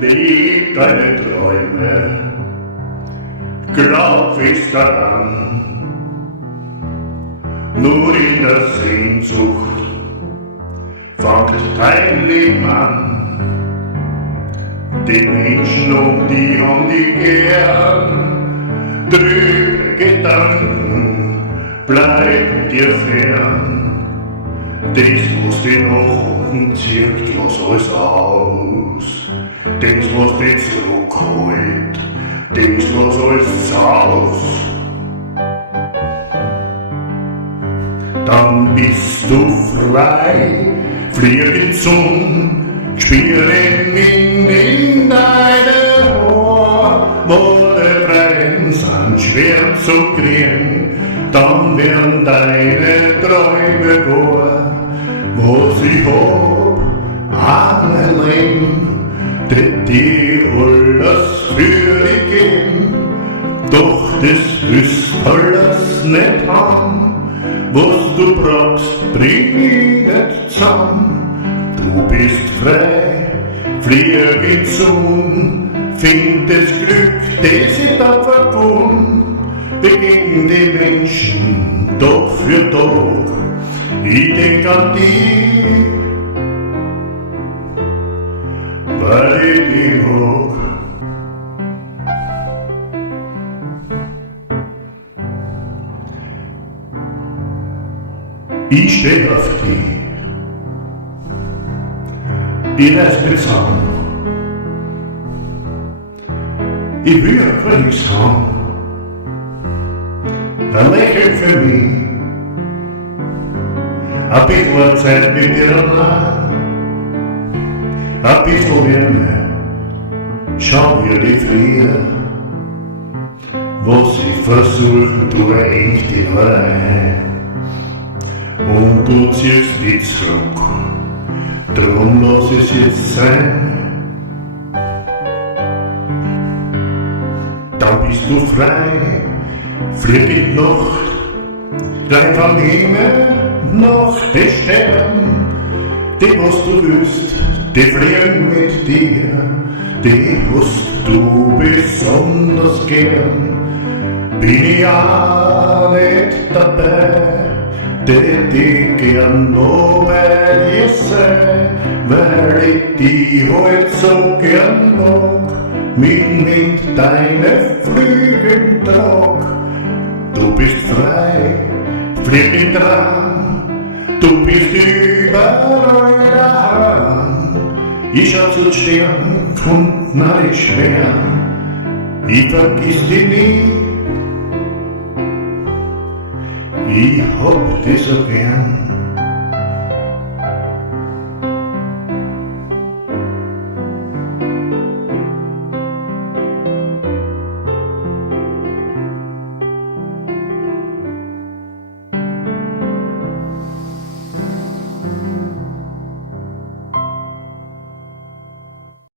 Leb deine Träume, glaub fest daran, nur in der Sehnsucht fängt dein Leben an. Die Menschen um die haben die gern, trübe Gedanken bleiben dir fern. Das, was dich nach unten zieht, lass alles aus. Das, was dich zurückholt, das, lass alles aus. Dann bist du frei, flieg zum, spür den Wind in deine Ohr. Wo die Freien sind schwer zu kriegen, dann werden deine Träume wahr. Was ich hab, ein Leben, das dir alles für dich geben. Doch das ist alles nicht haben, was du brauchst, bring ich nicht zusammen. Du bist frei, flieg hinzu, find das Glück, das ich da verbunden. Begegn die Menschen Tag für Tag, ich denk an dich, weil ich dich mag. Ich steh auf dich, ich reiß mich zusammen, ich will einfach nichts haben. Ein Lächeln für mich, ein bisschen Zeit mit dir allein, ein bisschen Wärme, schau wir die Frier, was ich versuche, du hängst dich rein, und du ziehst dich zurück, drum lass es jetzt sein. Dann bist du frei, flieg in die Nacht, gleich vom Himmel nach den Sternen. Die, was du willst, die fliegen mit dir, die, was du besonders gern. Bin ich auch nicht dabei, die gern noch bei dir sei, weil ich die halt so gern mag, mit deine Flügel trag. Du bist frei, flieg in dran, du bist überall daheim. Ich schau zu den Sternen und nach den Schweren, ich vergiss dich nie. Ich hab dich so gern.